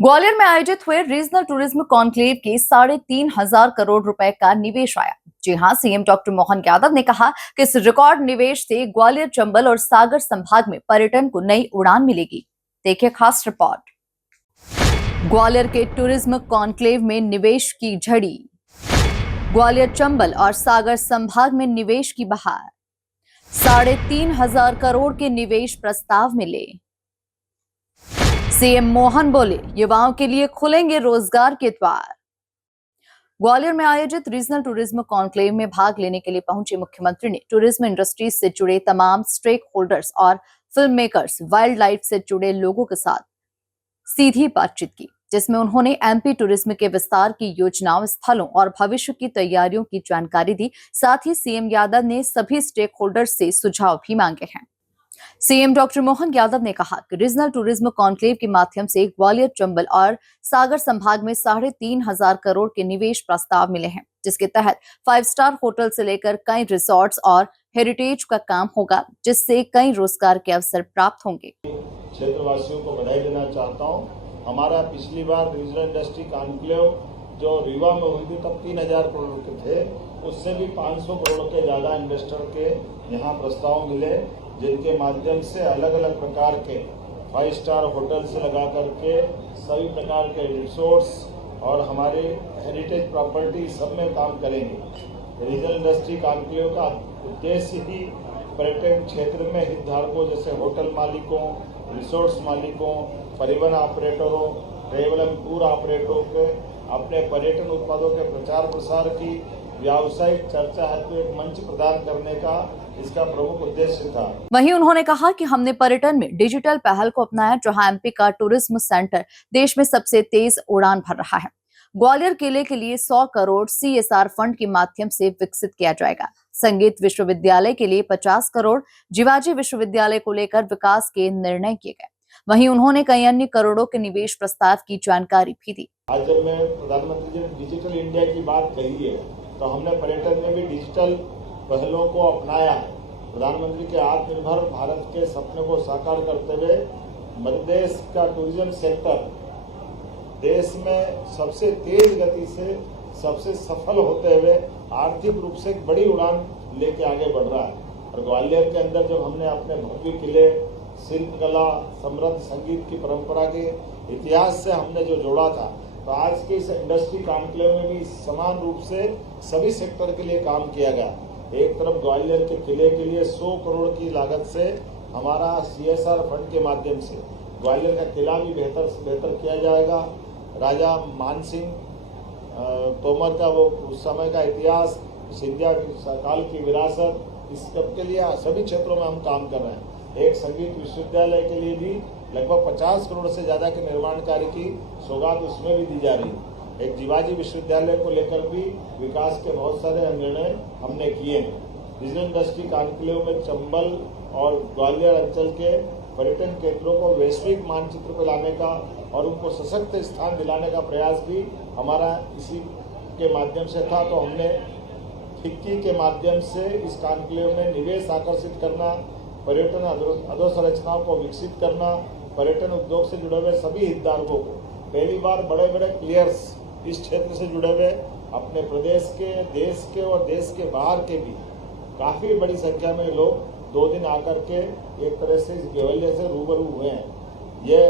ग्वालियर में आयोजित हुए रीजनल टूरिज्म कॉन्क्लेव के 3,500 करोड़ रुपए का निवेश आया। जी हां, सीएम डॉक्टर मोहन यादव ने कहा कि इस रिकॉर्ड निवेश से ग्वालियर, चंबल और सागर संभाग में पर्यटन को नई उड़ान मिलेगी। देखिए खास रिपोर्ट। ग्वालियर के टूरिज्म कॉन्क्लेव में निवेश की झड़ी। ग्वालियर, चंबल और सागर संभाग में निवेश की बहार। 3,500 करोड़ के निवेश प्रस्ताव मिले। सीएम मोहन बोले, युवाओं के लिए खुलेंगे रोजगार के द्वार। ग्वालियर में आयोजित रीजनल टूरिज्म कॉन्क्लेव में भाग लेने के लिए पहुंचे मुख्यमंत्री ने टूरिज्म इंडस्ट्री से जुड़े तमाम स्टेक होल्डर्स और फिल्म मेकर्स, वाइल्ड लाइफ से जुड़े लोगों के साथ सीधी बातचीत की, जिसमें उन्होंने एमपी टूरिज्म के विस्तार की योजनाओं, स्थलों और भविष्य की तैयारियों की जानकारी दी। साथ ही सीएम यादव ने सभी स्टेक होल्डर्स से सुझाव भी मांगे हैं। सीएम डॉक्टर मोहन यादव ने कहा कि रीजनल टूरिज्म कॉन्क्लेव के माध्यम से ग्वालियर, चंबल और सागर संभाग में 3,500 करोड़ के निवेश प्रस्ताव मिले हैं, जिसके तहत 5 स्टार होटल से लेकर कई रिसोर्ट्स और हेरिटेज का काम होगा, जिससे कई रोजगार के अवसर प्राप्त होंगे। क्षेत्रवासियों को बधाई देना चाहता हूं। हमारा पिछली बार रीजनल इंडस्ट्री कॉन्क्लेव जो रीवा में हुई थी तब 3,000 करोड़ के थे, उससे भी 500 करोड़ के ज्यादा इन्वेस्टर के यहाँ प्रस्ताव मिले, जिनके माध्यम से अलग अलग प्रकार के 5 स्टार होटल से लगा करके सभी प्रकार के रिसोर्ट्स और हमारे हेरिटेज प्रॉपर्टी सब में काम करेंगे। रीजनल इंडस्ट्री कॉन्क्लेव का उद्देश्य ही पर्यटन क्षेत्र में हितधारकों जैसे होटल मालिकों, रिसोर्ट्स मालिकों, परिवहन ऑपरेटरों, ट्रेवल एंड टूर ऑपरेटरों के अपने पर्यटन उत्पादों के प्रचार प्रसार की व्यावसायिक चर्चा हेतु एक मंच प्रदान करने का इसका प्रमुख उद्देश्य था। वहीं उन्होंने कहा कि हमने पर्यटन में डिजिटल पहल को अपनाया, जहां एमपी का टूरिज्म सेंटर देश में सबसे तेज उड़ान भर रहा है। ग्वालियर किले के लिए 100 करोड़ सीएसआर फंड के माध्यम से विकसित किया जाएगा। संगीत विश्वविद्यालय के लिए 50 करोड़, जिवाजी विश्वविद्यालय को लेकर विकास के निर्णय किए गए। वहीं उन्होंने कई अन्य करोड़ों के निवेश प्रस्ताव की जानकारी भी दी। आज जब मैं प्रधानमंत्री जी ने डिजिटल इंडिया की बात कही है, तो हमने पर्यटन में भी डिजिटल पहलों को अपनाया है। प्रधानमंत्री के आत्मनिर्भर भारत के सपने को साकार करते हुए मध्य प्रदेश का टूरिज्म सेक्टर देश में सबसे तेज गति से सबसे सफल होते हुए आर्थिक रूप से एक बड़ी उड़ान लेके आगे बढ़ रहा है। और ग्वालियर के अंदर जब हमने अपने भव्य किले, शिल्पकला, समृद्ध संगीत की परंपरा के इतिहास से हमने जो जोड़ा था, तो आज के इस इंडस्ट्री कॉन्क्लेव में भी समान रूप से सभी सेक्टर के लिए काम किया गया। एक तरफ ग्वालियर के किले के लिए 100 करोड़ की लागत से हमारा सीएसआर फंड के माध्यम से ग्वालियर का किला भी बेहतर से बेहतर किया जाएगा। राजा मानसिंह तोमर का वो उस समय का इतिहास, सिंधिया काल की विरासत, इस सब के लिए सभी क्षेत्रों में हम काम कर रहे हैं। एक संगीत विश्वविद्यालय के लिए भी लगभग 50 करोड़ से ज्यादा के निर्माण कार्य की सौगात उसमें भी दी जा रही है। एक जिवाजी विश्वविद्यालय को लेकर भी विकास के बहुत सारे निर्णय हमने किए हैं। रीजनल इंडस्ट्री कॉन्क्लेव में चंबल और ग्वालियर अंचल के पर्यटन केंद्रों को वैश्विक मानचित्र पर लाने का और उनको सशक्त स्थान दिलाने का प्रयास भी हमारा इसी के माध्यम से था। तो हमने फिक्की के माध्यम से इस कॉन्क्लेव में निवेश आकर्षित करना, पर्यटन अधोसंरचनाओं को विकसित करना, पर्यटन उद्योग से जुड़े हुए सभी हितधारकों को पहली बार बड़े बड़े प्लेयर्स इस क्षेत्र से जुड़े हुए अपने प्रदेश के, देश के और देश के बाहर के भी काफी बड़ी संख्या में लोग 2 दिन आकर के एक तरह से इस गेवल्य से रूबरू हुए हैं। ये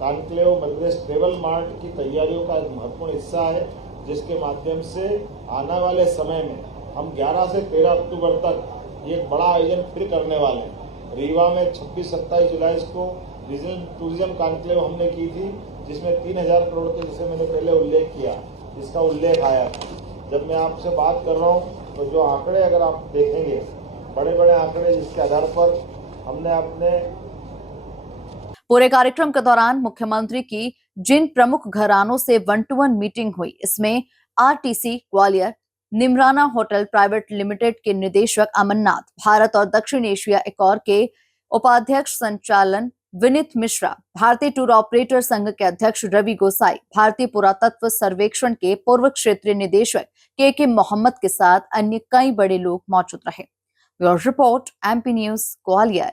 conclave Madhya Pradesh travel mart की तैयारियों का एक महत्वपूर्ण हिस्सा है, जिसके माध्यम से आने वाले समय में हम 11 से 13 अक्टूबर तक एक बड़ा आयोजन फिर करने वाले हैं। रीवा में 26-27 जुलाई को रीजनल टूरिज्म कॉन्क्लेव हमने की थी, जिसमें 3,000 करोड़ के, जैसे मैंने पहले उल्लेख किया, इसका उल्लेख आया था। जब मैं आपसे बात कर रहा हूँ तो जो आंकड़े अगर आप देखेंगे, बड़े बड़े आंकड़े जिसके आधार पर हमने अपने पूरे कार्यक्रम के दौरान मुख्यमंत्री की जिन प्रमुख घरानों से 1-to-1 मीटिंग हुई, इसमें RTC Gwalior, Neemrana hotel private limited के निदेशक अमरनाथ, भारत और दक्षिण एशिया एकॉर के उपाध्यक्ष संचालन विनीत मिश्रा, भारतीय टूर ऑपरेटर संघ के अध्यक्ष रवि गोसाई, भारतीय पुरातत्व सर्वेक्षण के पूर्व क्षेत्रीय निदेशक के मोहम्मद के साथ अन्य कई बड़े लोग मौजूद रहे। Bureau report, MP news, Gwalior.